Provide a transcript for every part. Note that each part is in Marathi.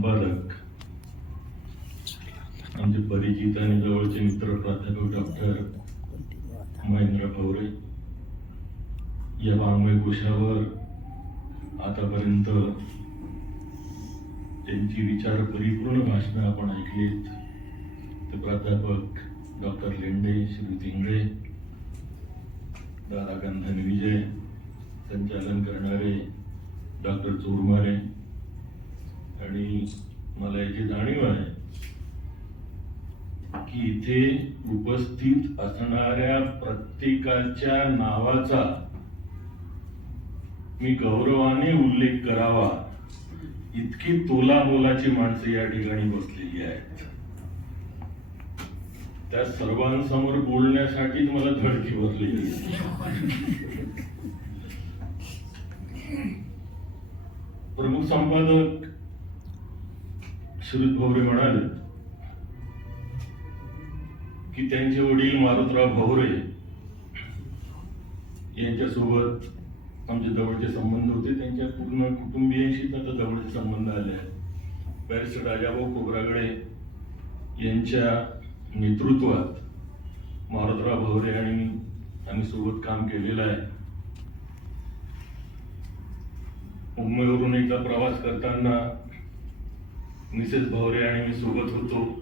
संपादक. आमचे परिचित आणि जवळचे मित्र प्राध्यापक डॉक्टर महेंद्र पवरे या वाङ्मय कोशावर आतापर्यंत त्यांची विचार परिपूर्ण भाषणं आपण ऐकलीत. ते प्राध्यापक डॉक्टर लेंडे श्री तिंगळे दादा गंधन विजय संचालन करणारे डॉक्टर चोरमारे आणि मला याची जाणीव आहे की इथे उपस्थित असणाऱ्या प्रत्येकाच्या नावाचा मी गौरवाने उल्लेख करावा. इतकी तोला बोलाची माणसं या ठिकाणी बसलेली आहेत. त्या सर्वांसमोर बोलण्यासाठीच मला धडकी बसलेली प्रमुख संपादक शरद भवरे म्हणाले की त्यांचे वडील मारुतराव भवरे यांच्यासोबत आमचे जवळचे संबंध होते. त्यांच्या पूर्ण कुटुंबियांशीच आता जवळचे संबंध आले आहेत. बॅरिस्टर राजाभाऊ खोबरागडे यांच्या नेतृत्वात मारुतराव भवरे आणि मी आम्ही सोबत काम केलेलं आहे. मुंबईवरून एकदा प्रवास करताना मिसेस भवरे आणि मी सोबत होतो.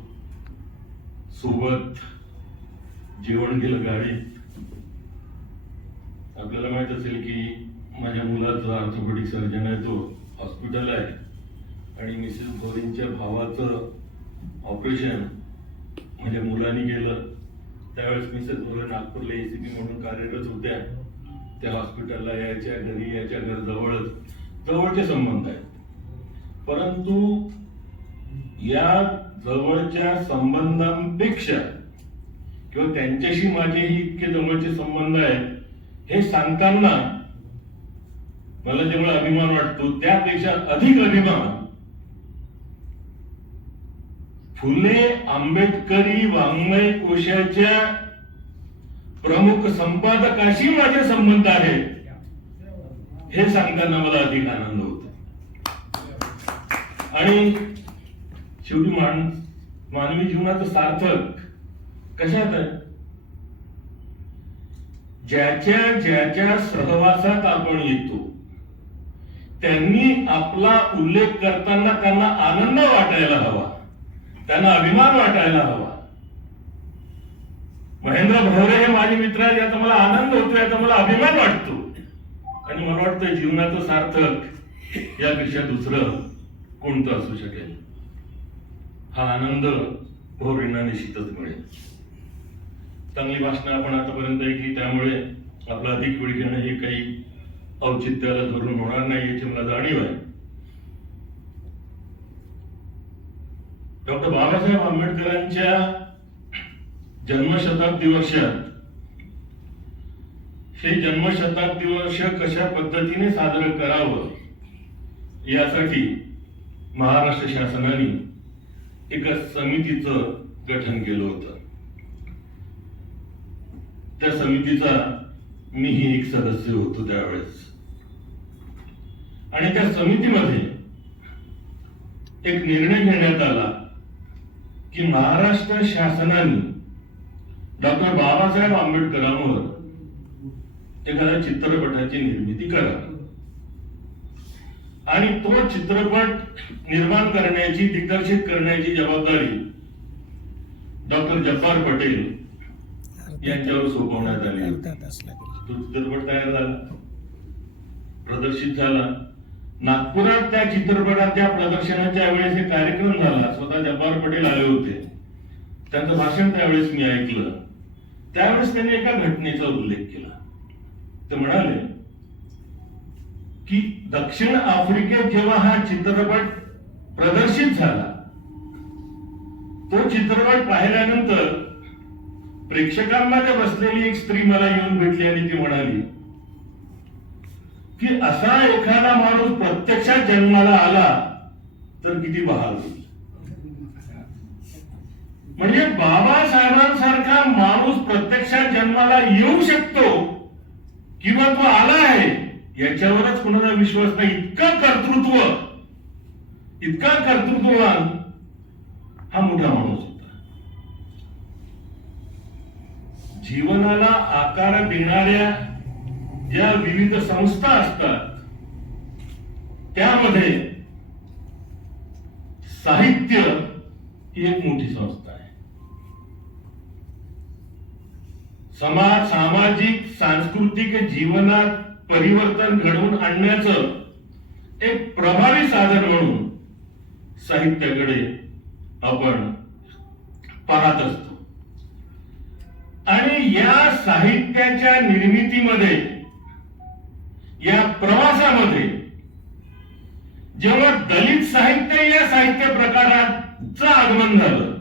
सोबत जेवण गेलं गाडीत आपल्याला माहीत असेल की माझ्या मुलाचा ऑर्थोपेडिक सर्जन आहे तो हॉस्पिटल आहे. आणि मिसेस भवरेंच्या भावाचं ऑपरेशन माझ्या मुलांनी केलं. त्यावेळेस मिसेस भवरे नागपूरला एसीपी म्हणून कार्यरत होत्या. त्या हॉस्पिटलला यायच्या घरी याच्या घर जवळच जवळचे संबंध आहेत. परंतु या जवळच्या संबंधांपेक्षा किंवा त्यांच्याशी माझेही इतके जवळचे संबंध आहेत हे सांगताना मला जेवढा अभिमान वाटतो त्यापेक्षा अधिक अभिमान फुले आंबेडकरी वाङ्मय कोशाच्या प्रमुख संपादकाशी माझे संबंध आहेत हे सांगताना मला अधिक आनंद होतो. आणि शेवटी मान मानवी जीवनाचं सार्थक कशात ज्याच्या ज्याच्या सहवासात आपण येतो त्यांनी आपला उल्लेख करताना त्यांना आनंद वाटायला हवा त्यांना अभिमान वाटायला हवा. महेंद्र भवरे हे माझे मित्र आहेत याचा मला आनंद होतो याचा मला अभिमान वाटतो. आणि मला वाटतं जीवनाचं सार्थक यापेक्षा दुसरं कोणतं असू शकेल? हा आनंद भोरींना निश्चितच मिळेल. चांगली भाषणं आपण आतापर्यंत ऐकली त्यामुळे आपला अधिक वेळ घेणं हे काही औचित्याला धरून होणार नाही याची मला जाणीव आहे. डॉक्टर बाबासाहेब आंबेडकरांच्या जन्मशताब्दी वर्षात हे जन्मशताब्दी वर्ष कशा पद्धतीने साजरं करावं यासाठी महाराष्ट्र शासनाने एका समितीचं गठन केलं होतं. त्या समितीचा मीही एक सदस्य होतो त्यावेळेस. आणि त्या समितीमध्ये एक निर्णय घेण्यात आला की महाराष्ट्र शासनाने डॉक्टर बाबासाहेब आंबेडकरांवर एखाद्या चित्रपटाची निर्मिती करावी. आणि तो चित्रपट निर्माण करण्याची दिग्दर्शित करण्याची जबाबदारी डॉक्टर जब्बार पटेल यांच्यावर सोपवण्यात आली तो चित्रपट तयार झाला प्रदर्शित झाला. नागपुरात त्या चित्रपटाच्या प्रदर्शनाच्या वेळेस एक कार्यक्रम झाला. स्वतः जब्बार पटेल आले होते. त्यांचं भाषण त्यावेळेस मी ऐकलं. त्यावेळेस त्यांनी एका घटनेचा उल्लेख केला. ते म्हणाले दक्षिण आफ्रिकेत जेव्हा हा चित्रपट प्रदर्शित झाला तो चित्रपट पाहिल्यानंतर प्रेक्षकांमध्ये बसलेली एक स्त्री मला येऊन भेटली आणि ती म्हणाली की असा एखादा माणूस प्रत्यक्षात जन्माला आला तर किती बहाल होईल. म्हणजे बाबासाहेबांसारखा माणूस प्रत्यक्षात जन्माला येऊ शकतो किंवा तो आला आहे याच्यावरच कुणाचा विश्वास नाही. इतका कर्तृत्व इतका कर्तृत्ववान हा मोठा माणूस होता. जीवनाला आकार देणाऱ्या ज्या विविध संस्था असतात त्यामध्ये साहित्य ही एक मोठी संस्था आहे. समाज सामाजिक सांस्कृतिक जीवनात परिवर्तन घडवून आणण्याचं एक प्रभावी साधन म्हणून साहित्याकडे आपण पाहत असतो. आणि या साहित्याच्या निर्मितीमध्ये या प्रवासामध्ये जेव्हा दलित साहित्य या साहित्य प्रकाराचं आगमन झालं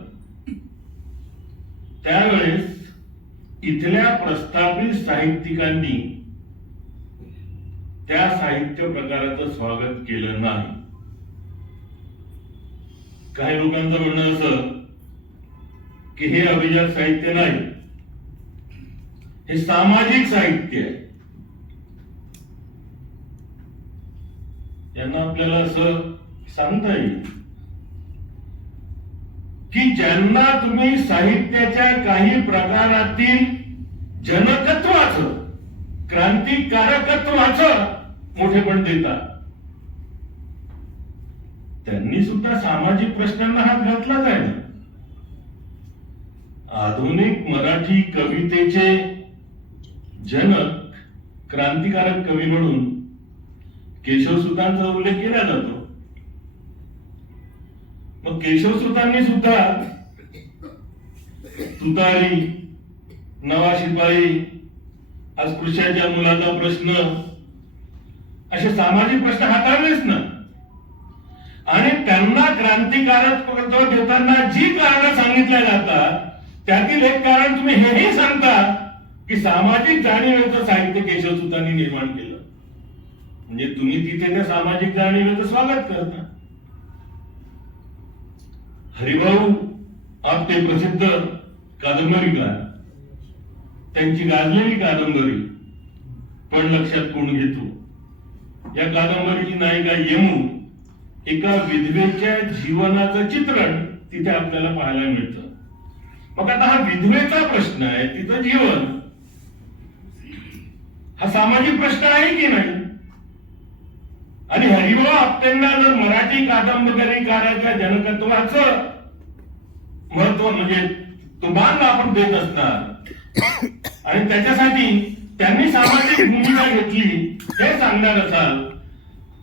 त्यावेळेस इथल्या प्रस्थापित साहित्यिकांनी त्या साहित्य प्रकाराचं स्वागत केलं नाही. काही लोकांचं म्हणणं असं की हे अभिजात साहित्य नाही. हे सामाजिक साहित्य आहे. यांना आपल्याला असं सांगता येईल की ज्यांना तुम्ही साहित्याच्या काही प्रकारातील जनकत्वाचं क्रांतिकारकत्वाचं मोठेपण देतात. त्यांनी सुद्धा सामाजिक प्रश्नांना हात घातलाच आहे ना. आधुनिक मराठी कवितेचे जनक क्रांतिकारक कवी म्हणून केशवसुतांचा उल्लेख केला जातो. मग केशवसुतांनी सुद्धा तुतारी नवा शिपाई अस्पृश्याच्या मुलाचा प्रश्न असे सामाजिक प्रश्न हाताळलेच ना. आणि त्यांना क्रांतिकारक देताना जी कारण सांगितल्या जातात त्यातील एक कारण तुम्ही हेही सांगता की सामाजिक जाणीवेचं साहित्य केशवसुतांनी निर्माण केलं. म्हणजे तुम्ही तिथे त्या सामाजिक जाणीवेचं स्वागत करता. हरिभाऊ ते प्रसिद्ध कादंबरीकार त्यांची गाजलेली कादंबरी. पण लक्षात कोण घेतो? या कादंबरीची नायिका येमू एका विधवेच्या जीवनाचं चित्रण तिथे आपल्याला पाहायला मिळतं. मग आता हा विधवेचा प्रश्न आहे तिचं जीवन. हा सामाजिक प्रश्न आहे की नाही? आणि हरिभाऊ आपत्यांना जर मराठी कादंबरीकाराच्या जनकत्वाचं महत्त्व म्हणजे तो बांध आपण देत असणार आणि त्याच्यासाठी त्यांनी सामाजिक भूमिका घेतली हे सांगणार असाल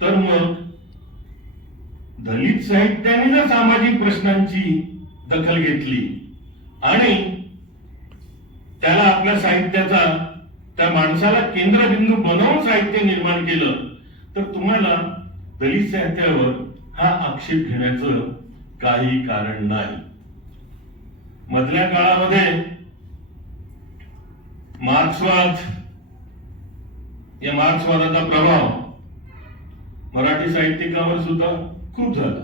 तर मग दलित साहित्याने जर सामाजिक प्रश्नांची दखल घेतली. आणि त्याला आपल्या साहित्याचा त्या माणसाला केंद्रबिंदू बनवून साहित्य निर्माण केलं. तर तुम्हाला दलित साहित्यावर हा आक्षेप घेण्याचं काही कारण नाही. मधल्या काळामध्ये मार्क्सवाद या मार्क्सवादाचा प्रभाव मराठी साहित्यिकावर सुद्धा खूप झालं.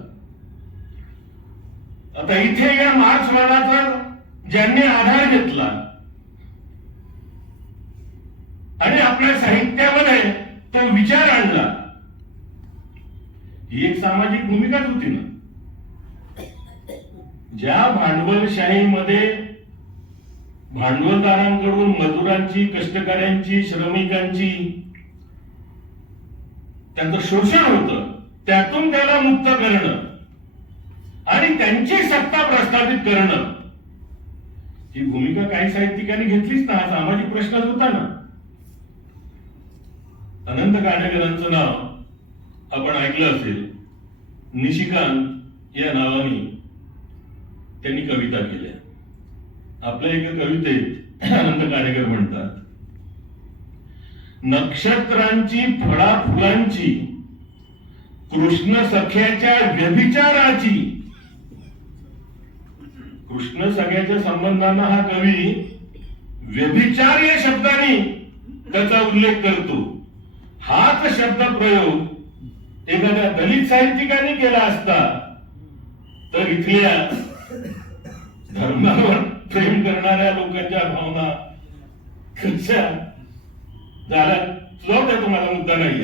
आता इथे या मार्क्सवादाचा ज्यांनी आधार घेतला आणि आपल्या साहित्यामध्ये तो विचार आणला ही एक सामाजिक भूमिकाच होती ना. ज्या भांडवलशाहीमध्ये भांडवलदारांकडून मजुरांची कष्टकऱ्यांची श्रमिकांची त्यांचं शोषण होतं. त्यातून त्याला मुक्त करणं. आणि त्यांची सत्ता प्रस्थापित करणं. ही भूमिका काही साहित्यिकांनी घेतलीच ना हा सामाजिक प्रश्नच होता ना. अनंत काणेकरांचं नाव आपण ऐकलं असेल. निशिकांत या नावाने त्यांनी कविता केल्या. आपल्या एका कवितेत अनंत काणेकर म्हणतात नक्षत्रांची फळा फुलांची कृष्ण सख्याच्या व्यभिचाराची. कृष्ण सख्याच्या संबंधांना हा कवी व्यभिचार या शब्दाने त्याचा उल्लेख करतो. हाच शब्द प्रयोग एखाद्या दलित साहित्यिकाने केला असता तर इथल्या धर्मावर प्रेम करणाऱ्या लोकांच्या भावना कशा झालं. जाऊ द्या तुम्हाला मुद्दा नाही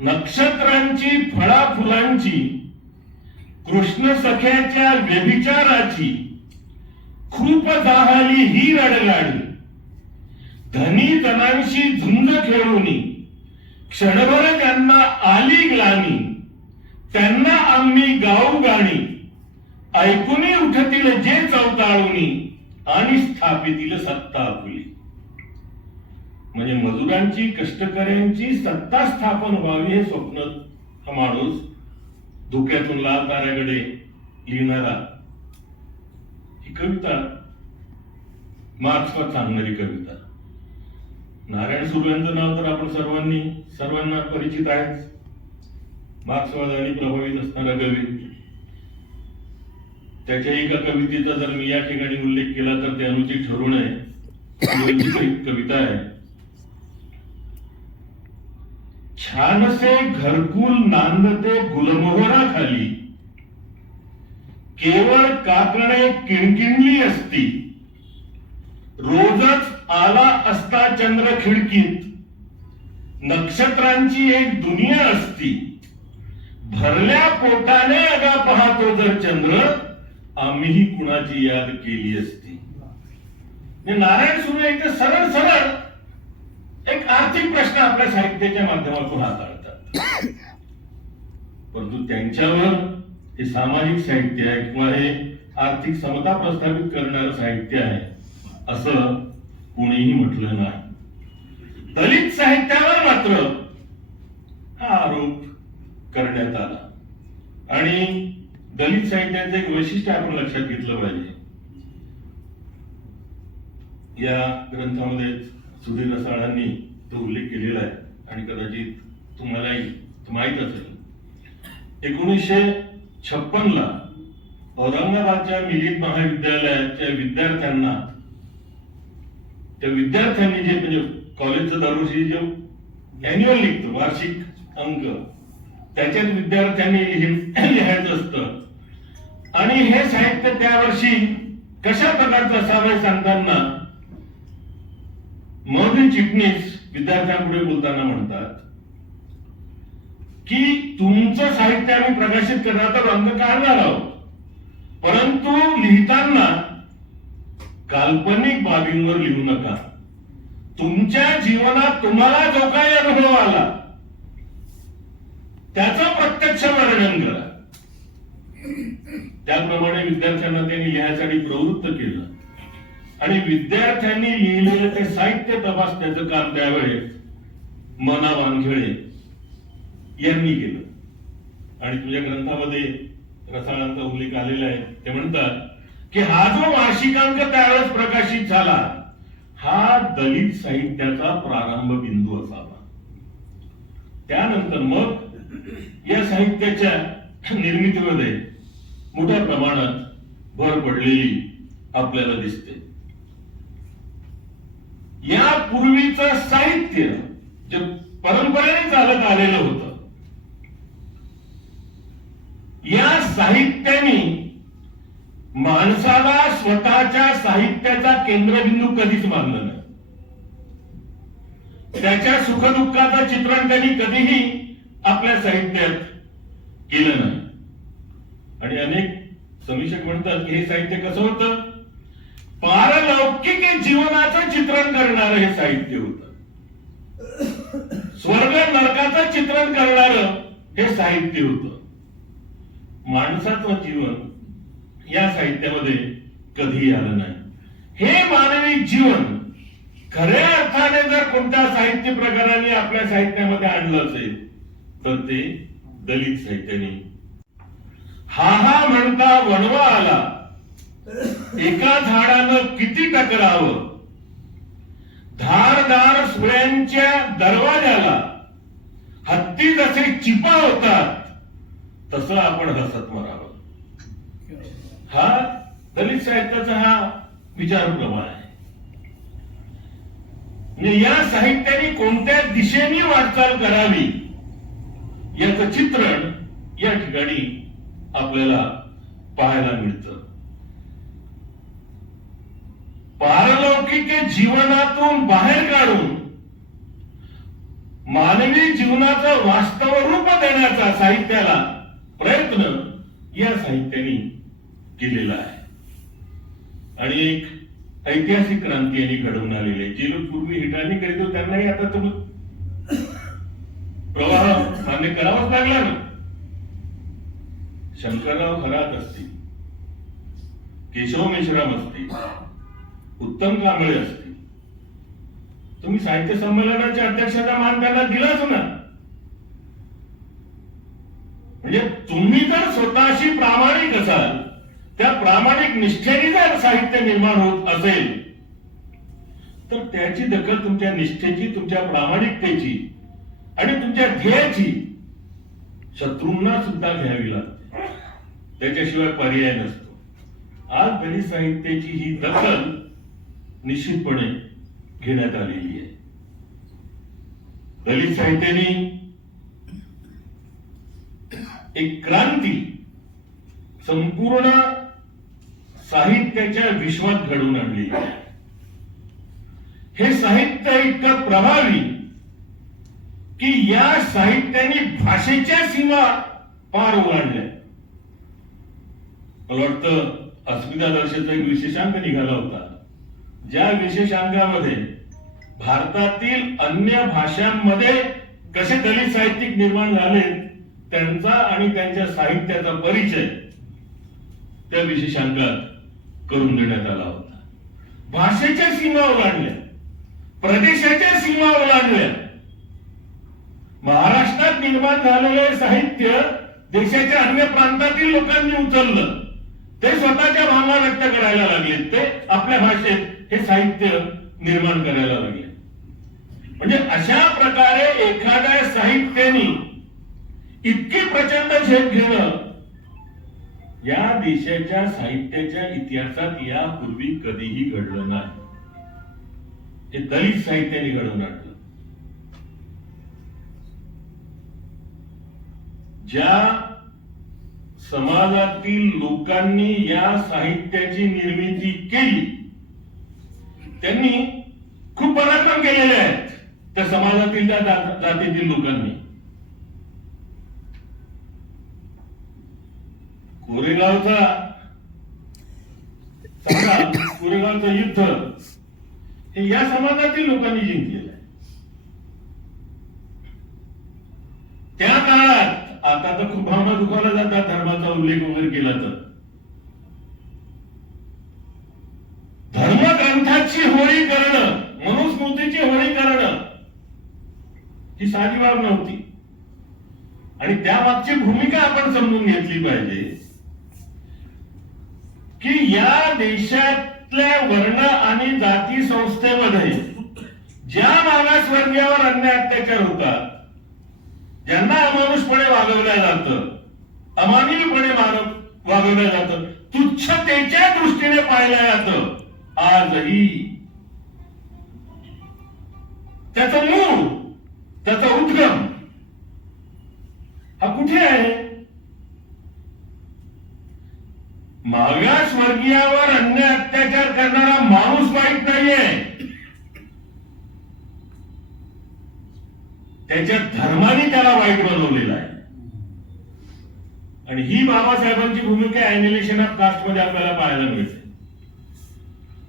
नक्षत्रांची फळा फुलांची कृष्ण सख्याच्या व्यभिचाराची खूप जाहली ही रडगाडी धनी जनांशी झुंज खेळूनी क्षणभर त्यांना आली ग्लानी त्यांना आम्ही गाऊ गाणी ऐकूनही उठतील जे चवताळूनी आणि स्थापितील सत्ता आपली. म्हणजे मजुरांची कष्टकऱ्यांची सत्ता स्थापन व्हावी हे स्वप्न हा माणूस धुक्यातून लाल ताऱ्याकडे लिहिणारा ही कविता मार्क्सवाद सांगणारी कविता. नारायण सुरू नाव तर आपण सर्वांनी सर्वांना परिचित आहेच. मार्क्सवादाने प्रभावित असणारा कवी. त्याच्या एका कवितेचा जर मी या ठिकाणी उल्लेख केला तर ते अनुचित ठरू नये. कविता आहे. छानसे घरकुल नांदते गुलमोहरा खाली केवळ काकणे किणकिणली असती. रोजच आला असता चंद्र खिडकीत. नक्षत्रांची एक दुनिया असती. भरल्या पोटाने अगा पाहतो जर चंद्र आम्हीही कुणाची याद केली असती. नारायण सुरे इथे सरळ सरळ. एक आर्थिक प्रश्न आपल्या साहित्याच्या माध्यमातून हाताळतात. परंतु त्यांच्यावर हे सामाजिक साहित्य आहे किंवा हे आर्थिक समता प्रस्थापित करणारं साहित्य आहे असं कोणीही म्हटलं नाही. दलित साहित्यावर मात्र हा आरोप करण्यात आला. आणि दलित साहित्याचं एक वैशिष्ट्य आपण लक्षात घेतलं पाहिजे. या ग्रंथामध्येच सुधीर रसाळांनी तो उल्लेख केलेला आहे आणि कदाचित तुम्हालाही माहीत असेल. एकोणीसशे छप्पन ला औरंगाबादच्या मिलित महाविद्यालयाच्या विद्यार्थ्यांना त्या विद्यार्थ्यांनी जे म्हणजे कॉलेजचं दरवर्षी जे अॅन्युअल निघतो वार्षिक अंक त्याच्यात विद्यार्थ्यांनी लिहायचं असतं. आणि हे साहित्य त्या वर्षी कशा प्रकारचं असावं सांगताना मोदी चिटणीस विद्यार्थ्यांपुढे बोलताना म्हणतात की तुमचं साहित्य आम्ही प्रकाशित करणार तर रंग काढणार आहोत परंतु लिहिताना काल्पनिक बाबींवर लिहू नका. तुमच्या जीवनात तुम्हाला जो काही अनुभव आला त्याचं प्रत्यक्ष वर्णन करा. त्याप्रमाणे विद्यार्थ्यांना त्यांनी लिहायसाठी प्रवृत्त केलं. आणि विद्यार्थ्यांनी लिहिलेलं ते साहित्य तपासण्याचं काम त्यावेळेस मना वानखेळे यांनी केलं. आणि तुझ्या ग्रंथामध्ये रसाळांचा उल्लेख आलेला आहे. ते म्हणतात की हा जो वार्षिकांक त्यावेळेस प्रकाशित झाला हा दलित साहित्याचा प्रारंभ बिंदू असावा. त्यानंतर मग या साहित्याच्या निर्मितीमध्ये मोठ्या प्रमाणात भर पडलेली आपल्याला दिसते. या पूर्वीचं साहित्य जे परंपरेने चालत आलेलं होतं या साहित्याने माणसाला स्वतःच्या साहित्याचा केंद्रबिंदू कधीच मानलं नाही. त्याच्या सुखदुःखाचं चित्रण त्यांनी कधीही आपल्या साहित्यात केलं नाही. आणि अनेक समीक्षक म्हणतात की हे साहित्य कसं होतं? पारलौकिक जीवनाचं चित्रण करणारं हे साहित्य होत. स्वर्ग नरकाचं चित्रण करणार हे साहित्य होत. माणसाचं जीवन या साहित्यामध्ये कधीही आलं नाही. हे मानवी जीवन खऱ्या अर्थाने जर कोणत्या साहित्य प्रकाराने आपल्या साहित्यामध्ये आणलं असेल तर ते दलित साहित्याने. हा हा म्हणता वणवा आला. एका झाडानं किती टकरावं धारदार सुळ्यांच्या दरवाजाला हत्ती जसे चिपा होतात तसं आपण हसत मरावं. हा दलित साहित्याचा हा विचारप्रमाण आहे. या साहित्याने कोणत्या दिशेने वाटचाल करावी याचं चित्रण या ठिकाणी आपल्याला पाहायला मिळतं. पारलौकिक जीवनातून बाहेर काढून मानवी जीवनाचं वास्तव रूप देण्याचा साहित्याला प्रयत्न या साहित्याने केलेला आहे. आणि एक ऐतिहासिक क्रांती यांनी घडवून आलेली आहे. जे लोक पूर्वी हिटाणी करीत होते त्यांनाही आता तुम्ही प्रवाह सामने करावाच लागला ना. शंकरराव खरात असतील केशव मेश्राम असतील उत्तम कांबळे असतील तुम्ही साहित्य संमेलनाच्या अध्यक्षता मान त्यांना दिलाच ना. म्हणजे तुम्ही जर स्वतःशी प्रामाणिक असाल त्या प्रामाणिक निष्ठेने जर साहित्य निर्माण होत असेल तर त्याची दखल तुमच्या निष्ठेची तुमच्या प्रामाणिकतेची आणि तुमच्या ध्येयाची शत्रूंना सुद्धा घ्यावी लागते. त्याच्याशिवाय पर्याय नसतो. आज दलित साहित्याची ही दखल निश्चितपणे घेण्यात आलेली आहे. दलित साहित्याने एक क्रांती संपूर्ण साहित्याच्या विश्वात घडवून आणली. आहे हे साहित्य इतकं प्रभावी की या साहित्याने भाषेच्या सीमा पार ओलांडल्या. मला वाटतं अस्मिता दर्शेचा एक विशेषांक निघाला होता. ज्या विशेषांकामध्ये भारतातील अन्य भाषांमध्ये कसे दलित साहित्यिक निर्माण झाले त्यांचा आणि त्यांच्या साहित्याचा परिचय त्या विशेषांकात करून देण्यात आला होता. भाषेच्या सीमा ओलांडल्या प्रदेशाच्या सीमा ओलांडल्या महाराष्ट्रात निर्माण झालेले साहित्य देशाच्या अन्य प्रांतातील लोकांनी उचललं. ते स्वतःच्या भावना व्यक्त करायला लागले ते आपल्या भाषेत हे साहित्य निर्माण करायला लागले. म्हणजे अशा प्रकारे एखाद्या साहित्याने इतकी प्रचंड झेप घेणं या देशाच्या साहित्याच्या इतिहासात यापूर्वी कधीही घडलं नाही. हे दलित साहित्याने घडवून आणलं. ज्या समाजातील लोकांनी या साहित्याची निर्मिती केली त्यांनी खूप पराक्रम केलेले आहेत. त्या समाजातील त्या जातीतील लोकांनी. कोरेगावचा कोरेगावचं युद्ध हे या समाजातील लोकांनी जिंकलेलं आहे. त्या काळात आता तर खूप भावना दुखावल्या जातात धर्माचा उल्लेख वगैरे केला तर धर्मग्रंथाची होळी करणं मनुस्मृतीची होळी करणं ही नव्हती. आणि त्यामागची भूमिका आपण समजून घेतली पाहिजे. की या देशातल्या वर्ण आणि जाती संस्थेमध्ये ज्या मागासवर्गीयावर अन्य अत्याचार होतात ज्यांना अमानुषपणे वागवलं जातं अमानवीपणे वागवलं जातं तुच्छतेच्या दृष्टीने पाहिलं जातं आजही. त्याचं मूळ त्याचा उद्गम हा कुठे आहे मागासवर्गीयावर अन्य अत्याचार करणारा माणूस वाईट नाहीये. त्याच्या धर्माने त्याला वाईट बनवलेला आहे. आणि ही बाबासाहेबांची भूमिका अॅनिलेशन ऑफ कास्टमध्ये आपल्याला पाहायला मिळते.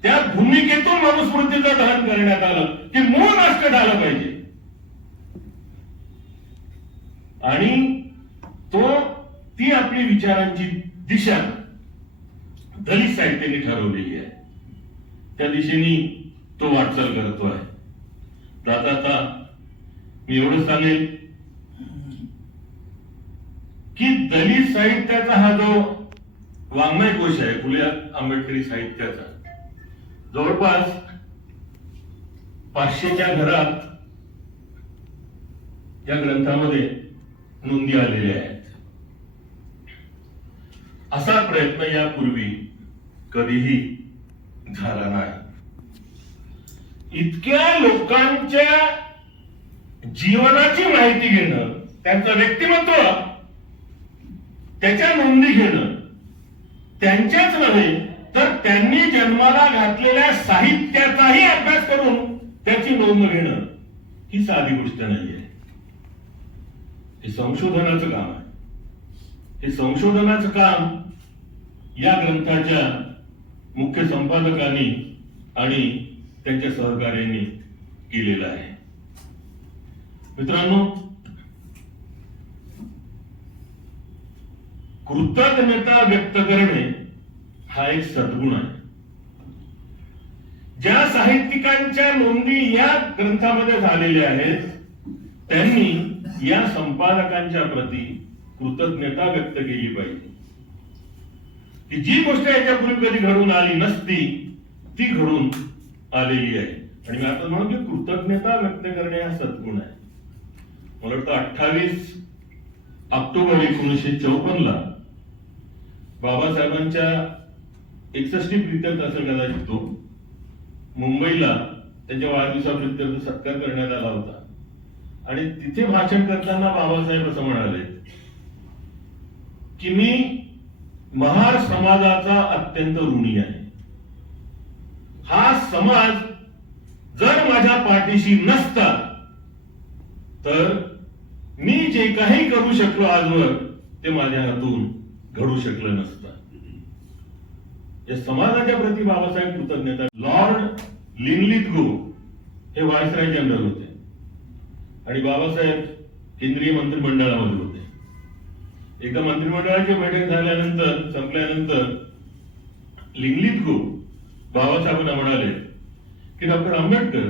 त्या भूमिकेतून मनुस्मृतीचं दहन करण्यात आलं की मूळ नष्ट झालं पाहिजे. आणि तो ती आपली विचारांची दिशा दलित साहित्याने ठरवलेली आहे. त्या दिशेने तो वाटचाल करतो आहे. जाता आता मी एवढं सांगेल की दलित साहित्याचा हा जो वाङ्मय कोश आहे फुले आंबेडकरी साहित्याचा जवळपास पाचशेच्या घरात या ग्रंथामध्ये नोंदी आलेल्या आहेत. असा प्रयत्न यापूर्वी कधीही झाला नाही. इतक्या लोकांच्या जीवनाची माहिती घेणं त्यांचं व्यक्तिमत्व त्याच्या नोंदी घेणं त्यांच्याच नव्हे तर त्यांनी जन्माला घातलेल्या साहित्याचाही अभ्यास करून त्याची नोंद घेणं ही साधी गोष्ट नाहीये. हे संशोधनाचं काम आहे. हे संशोधनाचं काम या ग्रंथाच्या मुख्य संपादकांनी आणि त्यांच्या सहकार्यांनी केलेलं आहे. मित्रांनो कृतज्ञता व्यक्त करणे हा एक सद्गुण आहे. ज्या साहित्यिकांच्या नोंदी या ग्रंथामध्ये झालेल्या आहेत त्यांनी या संपादकांच्या प्रती कृतज्ञता व्यक्त केली पाहिजे. की जी गोष्ट याच्यापूर्वी कधी घडून आली नसती ती घडून आलेली आहे. आणि मी आता म्हणून की कृतज्ञता व्यक्त करणे हा सद्गुण आहे. मला वाटतं अठ्ठावीस ऑक्टोबर एकोणीसशे चौपन्न ला बाबासाहेबांच्या एकसष्टी प्रित्यर्थ असेल कदाचित तो मुंबईला त्यांच्या वाढदिवसाप्रित्यर्थ सत्कार करण्यात आला होता. आणि तिथे भाषण करताना बाबासाहेब असं म्हणाले की मी महार समाजाचा अत्यंत ऋणी आहे. हा समाज जर माझ्या पाठीशी नसता तर मी जे काही करू शकलो आजवर ते माझ्या हातून घडू शकलं नसतं. या समाजाच्या प्रती बाबासाहेब कृतज्ञता. लॉर्ड लिंगलित गो हे व्हायसराय जनरल होते. आणि बाबासाहेब केंद्रीय मंत्रिमंडळामध्ये होते. एकदा मंत्रिमंडळाची बैठक झाल्यानंतर संपल्यानंतर लिंगलित गो बाबासाहेबांना म्हणाले की डॉक्टर आंबेडकर